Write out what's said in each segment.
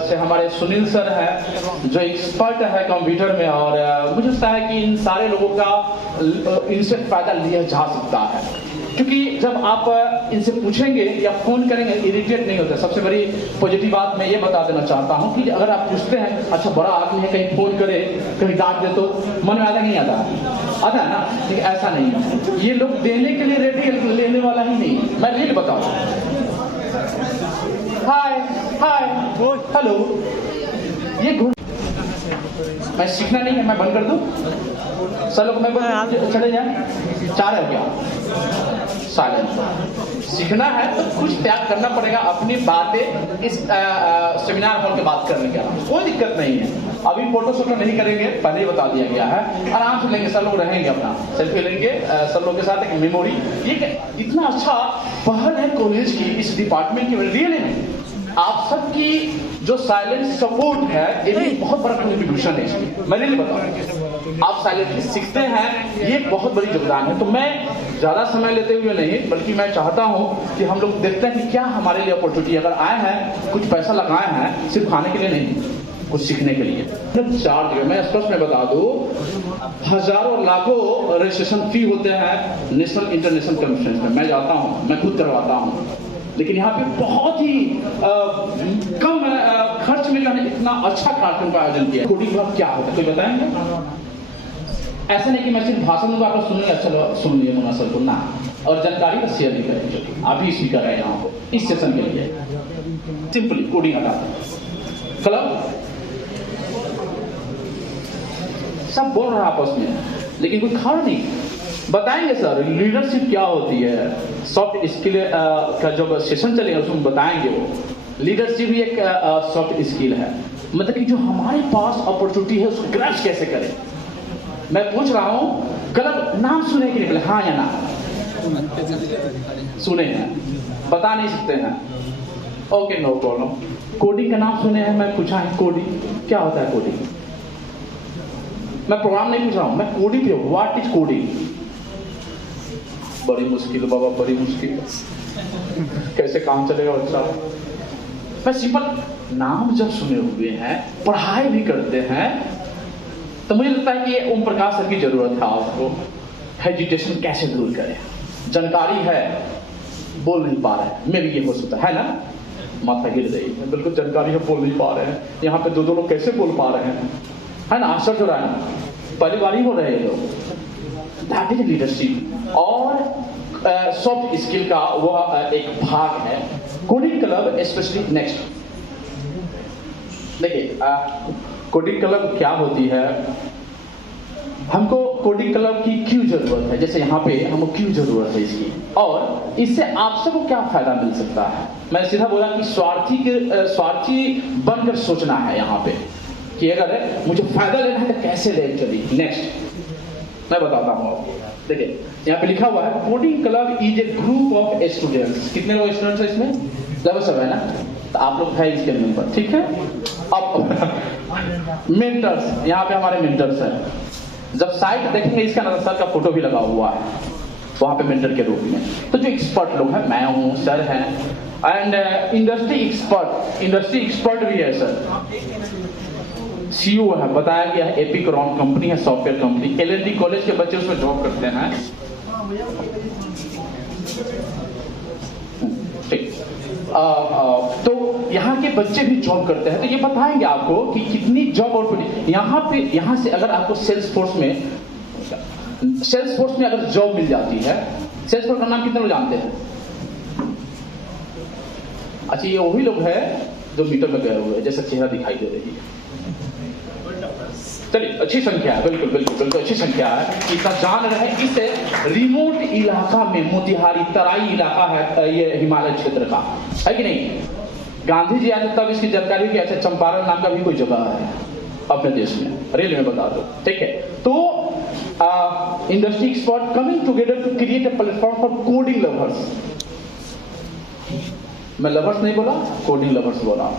से हमारे सुनील सर हैं जो एक्सपर्ट है कंप्यूटर में, और मुझे लगता है कि इन सारे लोगों का इनसे फायदा लिया जा सकता है, क्योंकि जब आप इनसे पूछेंगे या फोन करेंगे इरिटेट नहीं होते। सबसे बड़ी पॉजिटिव बात मैं ये बता देना चाहता हूँ कि अगर आप पूछते हैं अच्छा बड़ा आदमी है, कहीं फोन करे कहीं डांट दे, तो मन में आता नहीं आता है ना, लेकिन ऐसा नहीं है। ये लोग देने के लिए रेडी है, लेने वाला ही नहीं। मैं रील बताऊँ, हाय हाय हेलो, ये मैं सीखना नहीं है, मैं बंद कर दूं सर लोग, मैं चले जाए 4 है क्या साइलेंट। सीखना है तो कुछ त्याग करना पड़ेगा, अपनी बातें इस सेमिनार हॉल के बात करने के अलावा कोई दिक्कत नहीं है। अभी फोटो शोटो नहीं करेंगे, पहले ही बता दिया गया है, आराम से लेंगे, सब लोग रहेंगे, अपना सेल्फी लेंगे सब लोग के साथ, एक मेमोरी। ये इतना अच्छा पहल है कॉलेज की, इस डिपार्टमेंट की, रियली में आप सबकी जो साइलेंट सपोर्ट है, ये भी बहुत बड़ा कंट्रीब्यूशन है इसमें। मैं नहीं बताऊं, आप साइलेंटली सीखते हैं, ये बहुत बड़ी योगदान है। तो मैं ज्यादा समय लेते हुए नहीं, बल्कि मैं चाहता हूं कि हम लोग देखते हैं कि क्या हमारे लिए अपॉर्चुनिटी, अगर आए हैं कुछ पैसा लगाए हैं, सिर्फ खाने के लिए नहीं, कुछ सीखने के लिए। 4 जगह मैं स्पष्ट में बता दूं, हजारों लाखों रजिस्ट्रेशन फी होते हैं नेशनल इंटरनेशनल कॉन्फ्रेंस में। मैं जाता हूं, मैं खुद करवाता हूं, लेकिन यहाँ पे बहुत ही कम खर्च में जो है इतना अच्छा कार्यक्रम का आयोजन किया। कोडिंग क्लब क्या होता है कोई बताएंगे? ऐसा नहीं कि मैं सिर्फ भाषण दूंगा, आप सुनिएगा, चलो सुन लिए मुना सर को ना, और जानकारी का शेयर भी करेंगे। आप ही स्पीकर है यहाँ को इस सेशन के लिए, सिंपली कोडिंग हटाते क्लब सब बोल रहा है आपस में, लेकिन कोई खड़ा नहीं। बताएंगे सर लीडरशिप क्या होती है, सॉफ्ट स्किल का जब सेशन चलेगा उसमें बताएंगे। वो लीडरशिप भी एक सॉफ्ट स्किल है, मतलब कि जो हमारे पास अपॉर्चुनिटी है उसको ग्रैब कैसे करें। मैं पूछ रहा हूँ, क्लब नाम सुने कि निकले, हाँ या ना? सुने हैं, बता नहीं सकते हैं, ओके नो प्रॉब्लम। कोडिंग का नाम सुने हैं, मैं पूछा है कोडिंग क्या होता है? कोडिंग मैं प्रोग्राम नहीं पूछ रहा हूँ, मैं कोडिंग पे, व्हाट इज कोडिंग? बड़ी मुश्किल बाबा, बड़ी मुश्किल, कैसे काम चलेगा बच्चा? मैं सिंपल नाम जब सुने हुए हैं, पढ़ाई भी करते हैं, तो मुझे लगता है कि ओम प्रकाश सर की जरूरत है आपको। हेजिटेशन कैसे दूर करें, जानकारी है बोल नहीं पा रहे, मे भी ये हो सकता है ना, माथा गिर रही है, बिल्कुल जानकारी है बोल नहीं पा रहे हैं, यहाँ पे 2 लोग कैसे बोल पा रहे हैं, है ना? आश्चर्य हो रहा है ना, पहली बार ही हो रहे हैं लोग। दैट इज लीडरशिप, और सॉफ्ट स्किल का वो एक भाग है कोडिंग क्लब स्पेशली। नेक्स्ट देखिए, कोडिंग क्लब क्या होती है, हमको कोडिंग क्लब की क्यों जरूरत है, जैसे यहाँ पे हमको क्यों जरूरत है इसकी, और इससे आप सबको क्या फायदा मिल सकता है। मैं सीधा बोला कि स्वार्थी बनकर सोचना है यहाँ पे, कि अगर मुझे फायदा लेना है तो कैसे ले चली। नेक्स्ट मैं बताता हूँ आपको, देखिए यहाँ पे लिखा हुआ है coding club is a group of students. कितने लोग स्टूडेंट्स है इसमें? लेवल 7 है ना, तो आप लोग है इसके मेंबर, ठीक है। अब मेंटर्स, यहाँ पे हमारे मेंटर्स हैं। जब साइट देखेंगे इसका ना, सर का फोटो भी लगा हुआ है वहाँ पे मेंटर के रूप में। तो जो एक्सपर्ट लोग हैं, मैं हूँ, सर हैं, एंड इंडस्ट्री एक्सपर्ट भी है सर। सीईओ है, बताया गया है, एपिक रॉन कंपनी है, सॉफ्टवेयर कंपनी। एलएनडी कॉलेज के बच्चे उसमें जॉब करते हैं, ठीक। तो यहाँ के बच्चे भी जॉब करते हैं, तो ये बताएंगे आपको कि कितनी जॉब अपॉर्चुनिटी यहाँ से अगर आपको सेल्स फोर्स में अगर जॉब मिल जाती है। सेल्स फोर्स का नाम कितने लोग जानते हैं? अच्छा, ये वही लोग हैं जो मीटर में गए हुए हैं, जैसा चेहरा दिखाई दे रही है। चलिए, अच्छी संख्या है, बिल्कुल बिल्कुल बिल्कुल अच्छी संख्या है। इतना जान रहे हैं, इस रिमोट इलाका में, मोतिहारी तराई इलाका है ये हिमालय क्षेत्र का, है कि नहीं? गांधी जी आए तब इसकी जानकारी की, अच्छा चंपारण नाम का भी कोई जगह है अपने देश में, रेल में बता दो, ठीक है। तो industry expert coming together to create a platform for coding lovers. मैं लवर्स नहीं बोला, कोडिंग लवर्स बोला,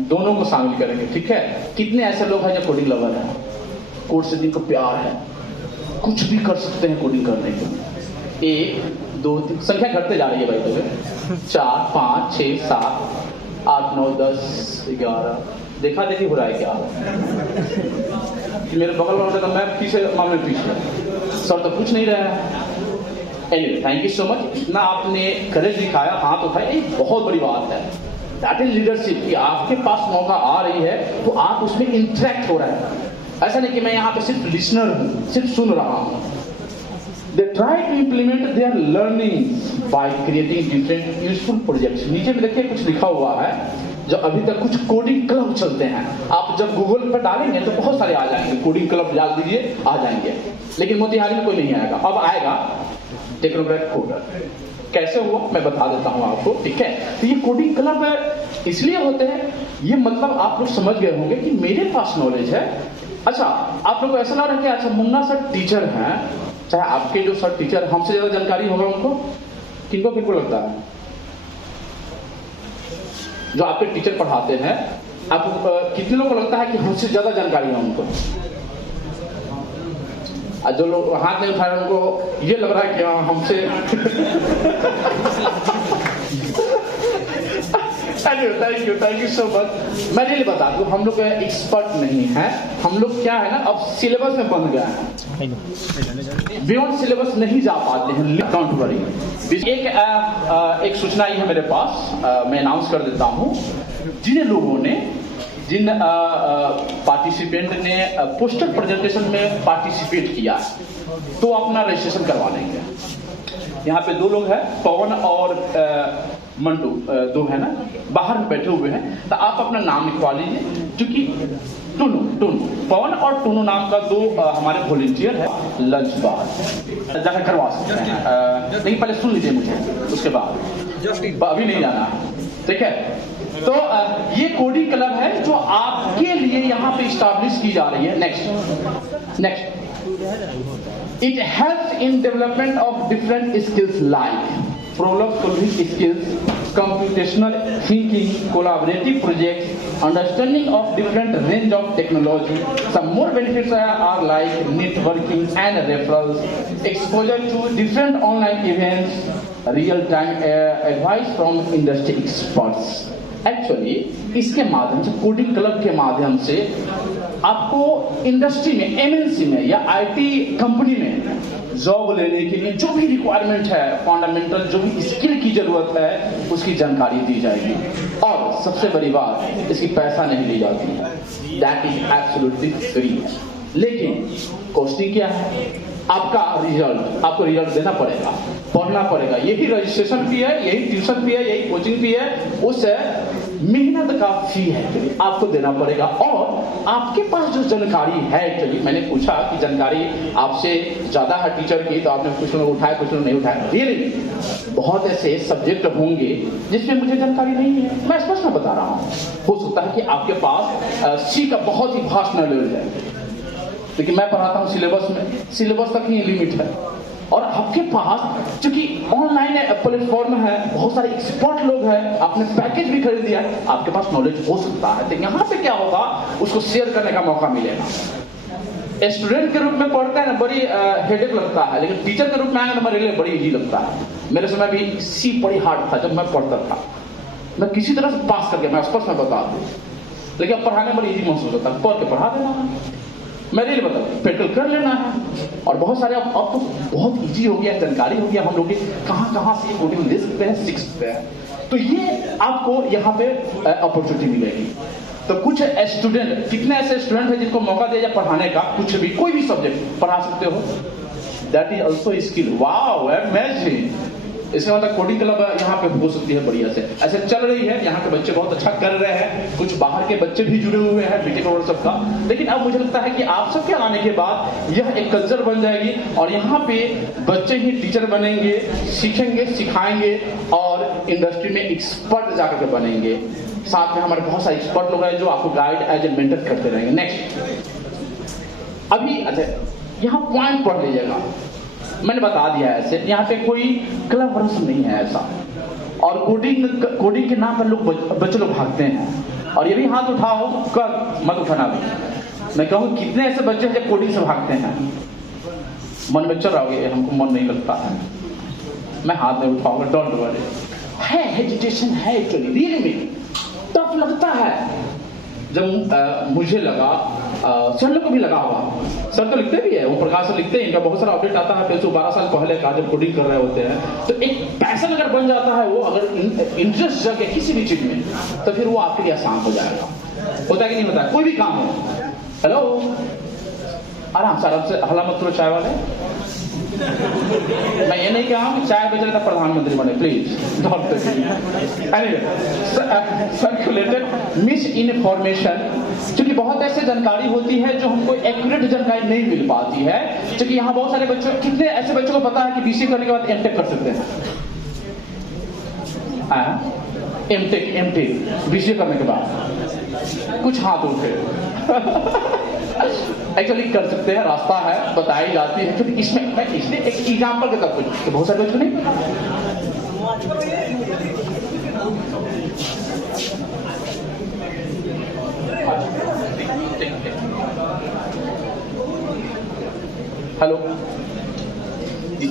दोनों को शामिल करेंगे, ठीक है। कितने ऐसे लोग हैं जो कोडिंग लवर हैं, कोड से जिनको प्यार है, कुछ भी कर सकते हैं कोडिंग करने के। 1 2 3 संख्या घटते जा रही है भाई, 4 5 6 7 8, 9, 10, 11 देखा देखी हो रहा है क्या कि मेरे बगल वाले तो मैं पीछे मामले पीछे, सर तो कुछ नहीं रहा है। Anyway, thank you so much. इतना आपने करेज दिखाया, हाथ उठाया, ये बहुत बड़ी बात है। दैट इज लीडरशिप कि आपके पास मौका आ रही है तो आप उसमें इंटरेक्ट हो रहे हैं। ऐसा नहीं कि मैं यहाँ पे सिर्फ लिसनर हूँ, सिर्फ सुन रहा हूँ। They try to implement their learnings by creating different useful projects। नीचे में देखिए कुछ लिखा हुआ है, जो अभी तक कुछ कोडिंग क्लब चलते हैं। आप जब गूगल पर डालेंगे तो बहुत सारे आ जाएंगे, कोडिंग क्लब डाल दीजिए आ जाएंगे, लेकिन मोतिहारी में कोई नहीं आएगा। अब आएगा टेक्नोक्रेट कोडर। कैसे हुआ मैं बता देता हूँ आपको, ठीक है। तो ये कोडिंग क्लब इसलिए होते हैं, ये मतलब आप लोग समझ गए होंगे कि मेरे पास नॉलेज है। अच्छा, आप लोग को ऐसा लग रहा है कि अच्छा मुन्ना सर टीचर हैं, चाहे आपके जो सर टीचर हमसे ज्यादा जानकारी होगा उनको, किनको किनको लगता है? जो आपके टीचर पढ़ाते हैं, आपको कितने लोगों को लगता है कि हमसे ज्यादा जानकारी है उनको? जो लोग हाथ नहीं उठा रहे उनको ये लग रहा है कि हमसे थैंक यू सो मच। मैं रियली बता दूं, हम लोग एक्सपर्ट नहीं है, हम लोग क्या है ना, अब सिलेबस में बंध गए हैं, बियॉन्ड सिलेबस नहीं जा पाते हैं। Don't worry. एक सूचना आई है मेरे पास, मैं अनाउंस कर देता हूं। जिन लोगों ने, जिन पार्टिसिपेंट ने पोस्टर प्रेजेंटेशन में पार्टिसिपेट किया तो अपना रजिस्ट्रेशन करवा लेंगे। यहाँ पे 2 लोग हैं, पवन और मंटू, 2 है ना, बाहर में बैठे हुए हैं। तो आप अपना नाम लिखवा लीजिए, क्योंकि टूनू पवन और टूनू नाम का 2 हमारे वॉलंटियर है। लंच बार जाकर करवा सकते हैं, लेकिन पहले सुन लीजिए मुझे, उसके बाद अभी नहीं जाना है, ठीक है। तो ये कोडिंग क्लब है जो आपके लिए यहाँ पे इस्टेब्लिश की जा रही है। Next it helps in development of different skills like problem solving skills, computational thinking, collaborative projects, understanding of different range of technology. Some more benefits are like networking and referrals, exposure to different online events, real-time advice from industry experts. Actually, इसके माध्यम से, coding club के माध्यम से आपको industry में, MNC में या आईटी कंपनी में जॉब लेने के लिए जो भी रिक्वायरमेंट है, फंडामेंटल जो भी स्किल की जरूरत है, उसकी जानकारी दी जाएगी। और सबसे बड़ी बात, इसकी पैसा नहीं ली जाती है, दैट इज एब्सोल्युटली फ्री। लेकिन कॉस्टिंग क्या है? आपका रिजल्ट, आपको रिजल्ट देना पड़ेगा, पढ़ना पड़ेगा। यही रजिस्ट्रेशन फी है, यही ट्यूशन फी है, यही कोचिंग फी है, उस मेहनत का फी है, आपको देना पड़ेगा। और आपके पास जो जानकारी है, एक्चुअली मैंने पूछा कि जानकारी आपसे ज्यादा है टीचर की, तो आपने कुछ लोग उठाया, कुछ लोग नहीं उठाया। रियली बहुत ऐसे सब्जेक्ट होंगे जिसमें मुझे जानकारी नहीं है, मैं स्पष्ट में बता रहा हूँ। हो सकता है कि आपके पास सी का बहुत ही भास्ट नॉलेज है, लेकिन मैं पढ़ाता हूँ सिलेबस में, सिलेबस तक ही लिमिट है। और आपके पास चूंकि ऑनलाइन प्लेटफॉर्म है, बहुत सारे एक्सपर्ट लोग हैं, आपने पैकेज भी खरीद लिया है, आपके पास नॉलेज हो सकता है। तो यहाँ पे क्या होगा, उसको शेयर करने का मौका मिलेगा। स्टूडेंट के रूप में पढ़ते हैं ना, बड़ी हेडेक लगता है, लेकिन टीचर के रूप में आएंगे तो मेरे लिए बड़ी इजी लगता है। मेरे समय भी सी बड़ी हार्ड था जब मैं पढ़ता था, मैं किसी तरह से पास कर गया, मैं स्पष्ट में बता दूं, लेकिन अब पढ़ाने बड़ी इजी महसूस होता है, पढ़ के पढ़ा देना है, मेरे लिए बता प्रैक्टिकल कर लेना है। और बहुत सारे अब तो बहुत इजी हो गया, जानकारी हो गया, हम लोग कहाँ से कोडिंग ले सकते हैं, सीख सकते हैं। तो ये आपको यहाँ पे अपॉर्चुनिटी मिलेगी। तो कुछ स्टूडेंट, कितने ऐसे स्टूडेंट हैं जिनको मौका दिया जाए पढ़ाने का, कुछ भी कोई भी सब्जेक्ट पढ़ा सकते हो, that is also skill. Wow, amazing. इसका मतलब कोडिंग क्लब यहाँ पे हो सकती है बढ़िया से, ऐसे चल रही है। यहाँ के बच्चे बहुत अच्छा कर रहे हैं, कुछ बाहर के बच्चे भी जुड़े हुए हैं बीटेक और सबका। लेकिन अब मुझे लगता है कि आप सबके आने के बाद यह एक कल्चर बन जाएगी और यहाँ पे बच्चे ही टीचर बनेंगे, सीखेंगे, सिखाएंगे और इंडस्ट्री में एक्सपर्ट जाकर के बनेंगे। साथ में हमारे बहुत सारे एक्सपर्ट लोग हैं जो आपको गाइड एज ए मेंटर करते रहेंगे। नेक्स्ट, अभी अच्छा यहाँ पॉइंट पढ़ लीजिएगा, मैंने बता दिया है ऐसे, यहाँ पे कोई क्लब वर्ष नहीं है ऐसा। और कोडिंग के नाम पर लोग बच्चे लोग भागते हैं। और ये भी हाथ उठाओ, कर मत उठाना भी, मैं कहूँ कितने ऐसे बच्चे हैं जो कोडिंग से भागते हैं, मन में चल रहा होगा हमको मन नहीं लगता है, मैं हाथ नहीं उठाऊंगा, डोंट वरी। है हेजिटेशन है एक्चुअली, रियली में टफ लगता है। जब मुझे लगा, सर लोग को भी लगा होगा, सर तो लिखते भी है, वो प्रकाश से लिखते हैं, इनका बहुत सारा अपडेट आता है 12 साल पहले का जब कोडिंग कर रहे होते हैं। तो एक पैशन अगर बन जाता है वो, अगर इंटरेस्ट जगे किसी भी चीज में, तो फिर वो आपके लिए आसान हो जाएगा। होता है कि नहीं होता है? कोई भी काम हो। हेलो, आराम से हल्ला मत करो चाय वाले। मैं ये नहीं कहा हूं कि चाय बेच रहे था प्रधानमंत्री बने, please don't. Anyway, circulated miss information, क्योंकि बहुत ऐसे जानकारी होती है जो हमको एक्यूरेट जानकारी नहीं मिल पाती है। क्योंकि यहाँ बहुत सारे बच्चों, कितने ऐसे बच्चों को पता है कि बीसीए करने के बाद एमटेक कर सकते हैं? एमटेक बीसीए करने के बाद कुछ हाथ उठे। एक्चुअली कर सकते हैं, रास्ता है, बताई जाती है। क्योंकि इसमें मैं इसलिए एक एग्जाम्पल देता हूँ, तो बहुत सारे बच्चों नहीं। हेलो,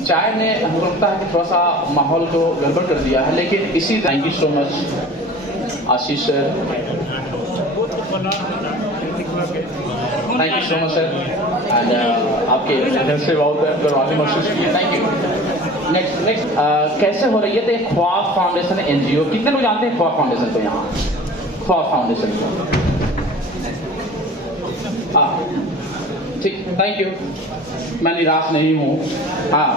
चाय ने हमको लगता है कि थोड़ा सा माहौल को गड़बड़ कर दिया है, लेकिन इसी thank you so much Ashish sir, thank you so much sir, and आपके से बहुत गौरवान्वित महसूस किया, थैंक यू। नेक्स्ट कैसे हो रही है? तो ये ख्वाब फाउंडेशन एनजीओ, कितने लोग जानते हैं ख्वाब फाउंडेशन को? यहाँ ख्वाब फाउंडेशन को, ठीक, थैंक यू। मैं निराश नहीं हूँ, हाँ,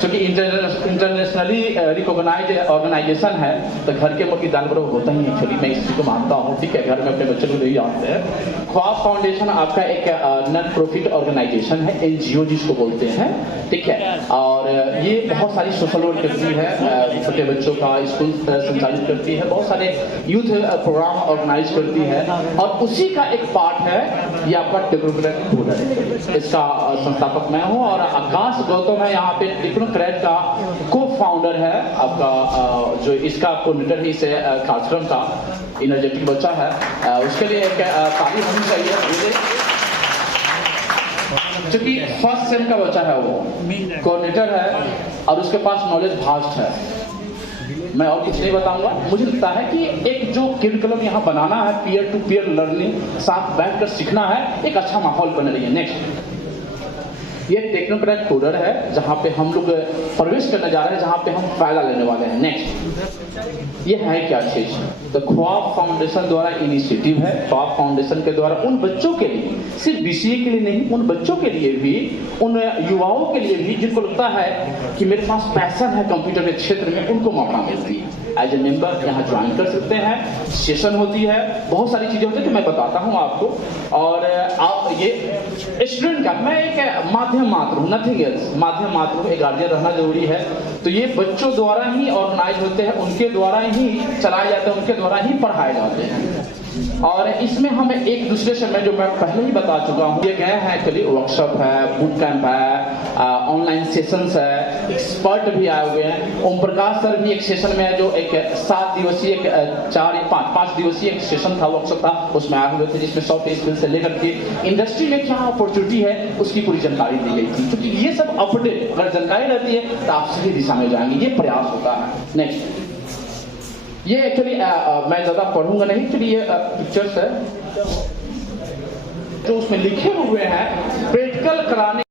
क्योंकि इंटरनेशनली रिकॉग्नाइज ऑर्गेनाइजेशन है, तो घर के मुर्गी दाल बराबर होता ही है। एक्चुअली मैं इस चीज को मानता हूँ, ठीक है, घर में अपने बच्चों को नहीं जानते हैं। ख्वाब फाउंडेशन आपका एक नॉन प्रॉफिट ऑर्गेनाइजेशन है, एनजीओ जिसको बोलते हैं, ठीक है, और ये बहुत सारी सोशल वर्क करती है, छोटे बच्चों का स्कूल संचालित करती है, बहुत सारे यूथ प्रोग्राम ऑर्गेनाइज करती है, और उसी का एक पार्ट है ये आपका टेक्नोक्रेट कूलर। इसका संस्थापक मैं हूं, और आकाश गौतम है यहाँ पे टेक्नोक्रेट का को फाउंडर है आपका, जो इसका कोऑर्डिनेटर है इस कार्यक्रम का, एनर्जेटिक बच्चा है, उसके लिए एक तारीफ होनी चाहिए, क्योंकि फर्स्ट सेम का बच्चा है, वो कोऑर्डिनेटर है और उसके पास नॉलेज भास्ट है। मैं और कुछ नहीं बताऊंगा। मुझे लगता है कि एक जो करिकुलम यहाँ बनाना है, पीयर टू पीयर लर्निंग, साथ बैठकर सीखना है, एक अच्छा माहौल बन रही है। नेक्स्ट, ये टेक्नोक्रेट कोडर है जहाँ पे हम लोग प्रवेश करने जा रहे हैं, जहाँ पे हम फायदा लेने वाले हैं। नेक्स्ट, ये है क्या चीज? तो ख्वाब फाउंडेशन द्वारा इनिशिएटिव है। ख्वाब फाउंडेशन के द्वारा उन बच्चों के लिए, सिर्फ बीसीए के लिए नहीं, उन बच्चों के लिए भी, उन युवाओं के लिए भी जिनको लगता है कि मेरे पास पैशन है कंप्यूटर के क्षेत्र में, उनको मौका मिलती है। एज ए मेंबर यहाँ ज्वाइन कर सकते हैं, सेशन होती है, बहुत सारी चीजें होती है, तो मैं बताता हूँ आपको। और आप ये स्टूडेंट का, मैं एक माध्यम मात्र हूँ, नथिंग एल्स, माध्यम मात्र हूँ, एक गार्जियन रहना जरूरी है। तो ये बच्चों द्वारा ही ऑर्गेनाइज होते हैं, उनके द्वारा ही चलाए जाते हैं, उनके द्वारा ही पढ़ाए जाते हैं। और इसमें हम एक दूसरे से, मैं जो मैं पहले ही बता चुका हूँ, ये गए हैं एक्चुअली, वर्कशॉप है, बूट कैंप है, ऑनलाइन सेशंस है, एक्सपर्ट भी आए हुए हैं। ओम प्रकाश सर भी एक सेशन में है, जो एक 7 दिवसीय, 4 या 5 दिवसीय एक सेशन था, वर्कशॉप था, उसमें आए हुए थे, जिसमें सॉफ्ट स्किल से लेकर के इंडस्ट्री में क्या अपॉर्चुनिटी है उसकी पूरी जानकारी दी गई थी। क्योंकि ये सब अपडेट अगर जानकारी रहती है तो आप सही दिशा में जाएंगे, ये प्रयास होता है। नेक्स्ट, ये एक्चुअली मैं ज्यादा पढ़ूंगा नहीं, एक्चुअली ये पिक्चर्स है जो उसमें लिखे हुए हैं, प्रैक्टिकल कराने